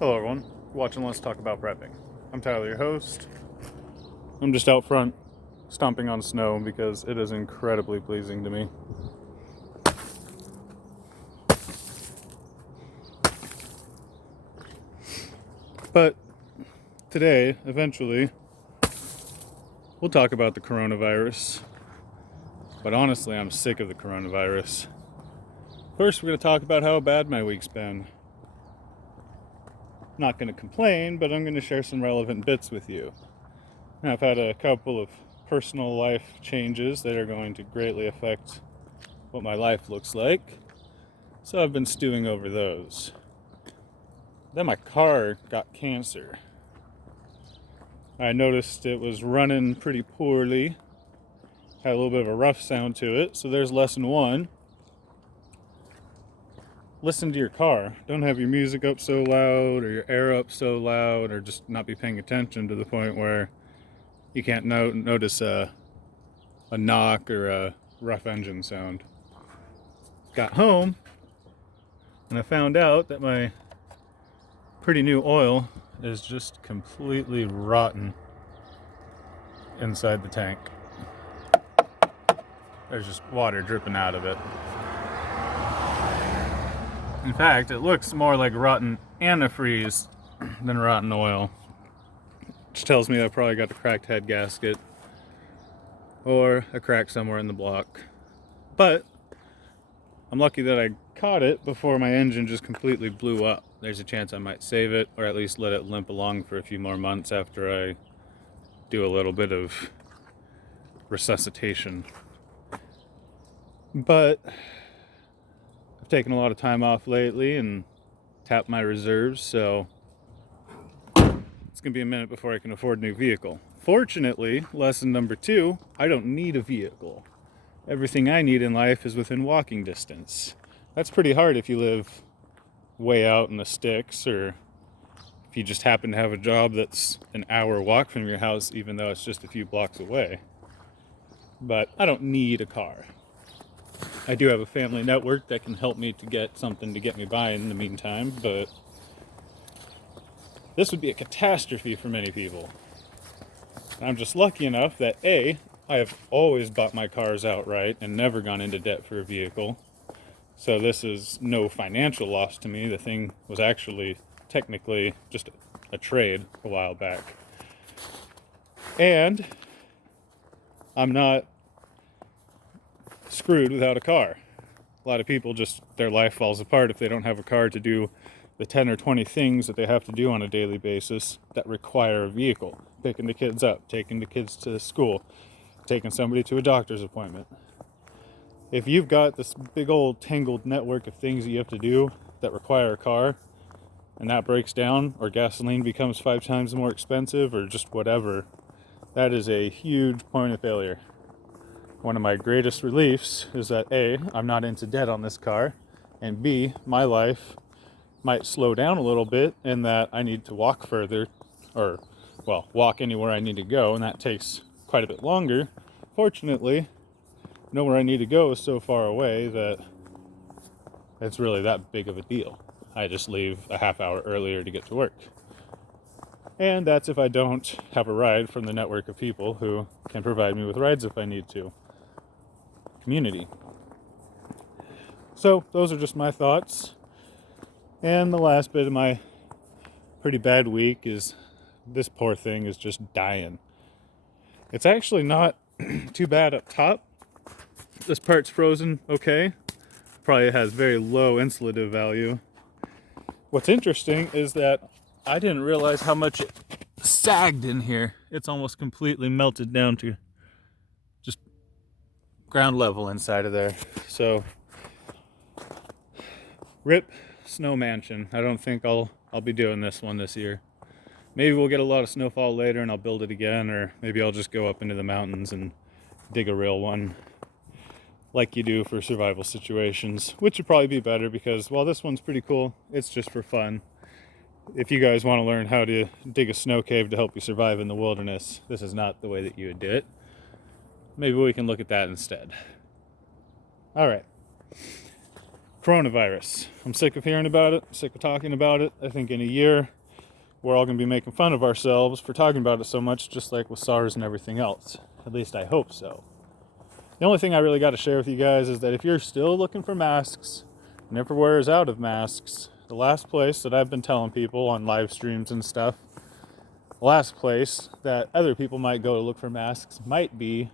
Hello everyone, watching Let's Talk About Prepping. I'm Tyler, your host. I'm just out front stomping on snow because it is incredibly pleasing to me. But today, eventually, we'll talk about the coronavirus. But honestly, I'm sick of the coronavirus. First, we're going to talk about how bad my week's been. Not going to complain, but I'm going to share some relevant bits with you. I've had a couple of personal life changes that are going to greatly affect what my life looks like, so I've been stewing over those. Then my car got cancer. I noticed it was running pretty poorly, had a little bit of a rough sound to it, so there's lesson one. Listen to your car. Don't have your music up so loud or your air up so loud, or just not be paying attention to the point where you can't notice a knock or a rough engine sound. Got home and I found out that my pretty new oil is just completely rotten inside the tank. There's just water dripping out of it. In fact, it looks more like rotten antifreeze than rotten oil, which tells me I probably got a cracked head gasket or a crack somewhere in the block. But I'm lucky that I caught it before my engine just completely blew up. There's a chance I might save it, or at least let it limp along for a few more months after I do a little bit of resuscitation. But I've taken a lot of time off lately and tapped my reserves, so it's gonna be a minute before I can afford a new vehicle. Fortunately, lesson number 2, I don't need a vehicle. Everything I need in life is within walking distance. That's pretty hard if you live way out in the sticks, or if you just happen to have a job that's an hour walk from your house, even though it's just a few blocks away. But I don't need a car. I do have a family network that can help me to get something to get me by in the meantime, but this would be a catastrophe for many people. I'm just lucky enough that A, I have always bought my cars outright and never gone into debt for a vehicle. So this is no financial loss to me. The thing was actually technically just a trade a while back. And I'm not screwed without a car. A lot of people just, their life falls apart if they don't have a car to do the 10 or 20 things that they have to do on a daily basis that require a vehicle. Picking the kids up, taking the kids to school, taking somebody to a doctor's appointment. If you've got this big old tangled network of things that you have to do that require a car, and that breaks down, or gasoline becomes 5 times more expensive, or just whatever, that is a huge point of failure. One of my greatest reliefs is that A, I'm not into debt on this car, and B, my life might slow down a little bit in that I need to walk further, or, well, walk anywhere I need to go, and that takes quite a bit longer. Fortunately, nowhere I need to go is so far away that it's really that big of a deal. I just leave a half hour earlier to get to work. And that's if I don't have a ride from the network of people who can provide me with rides if I need to. Community. So those are just my thoughts. And the last bit of my pretty bad week is this poor thing is just dying. It's actually not too bad up top. This part's frozen okay. Probably has very low insulative value. What's interesting is that I didn't realize how much it sagged in here. It's almost completely melted down to just ground level inside of there. So, rip snow mansion. I don't think I'll be doing this one this year. Maybe we'll get a lot of snowfall later and I'll build it again, or maybe I'll just go up into the mountains and dig a real one like you do for survival situations, which would probably be better because while this one's pretty cool, it's just for fun. If you guys want to learn how to dig a snow cave to help you survive in the wilderness, this is not the way that you would do it. Maybe we can look at that instead. All right. coronavirus. I'm sick of hearing about it, sick of talking about it. I think in a year, we're all going to be making fun of ourselves for talking about it so much, just like with SARS and everything else. At least I hope so. The only thing I really got to share with you guys is that if you're still looking for masks, and everywhere is out of masks, the last place that I've been telling people on live streams and stuff, the last place that other people might go to look for masks might be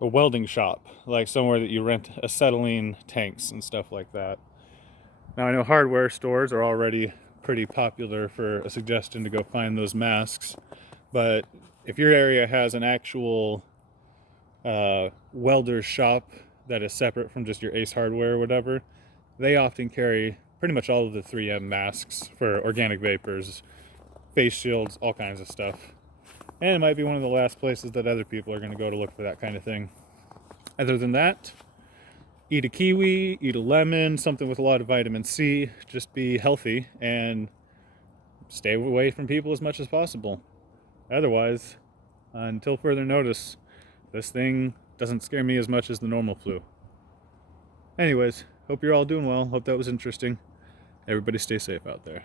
a welding shop, like somewhere that you rent acetylene tanks and stuff like that. Now, I know hardware stores are already pretty popular for a suggestion to go find those masks, but if your area has an actual welder shop that is separate from just your Ace Hardware or whatever, they often carry pretty much all of the 3M masks for organic vapors, face shields, all kinds of stuff. And it might be one of the last places that other people are going to go to look for that kind of thing. Other than that, eat a kiwi, eat a lemon, something with a lot of vitamin C. Just be healthy and stay away from people as much as possible. Otherwise, until further notice, this thing doesn't scare me as much as the normal flu. Anyways, hope you're all doing well. Hope that was interesting. Everybody stay safe out there.